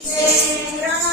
cero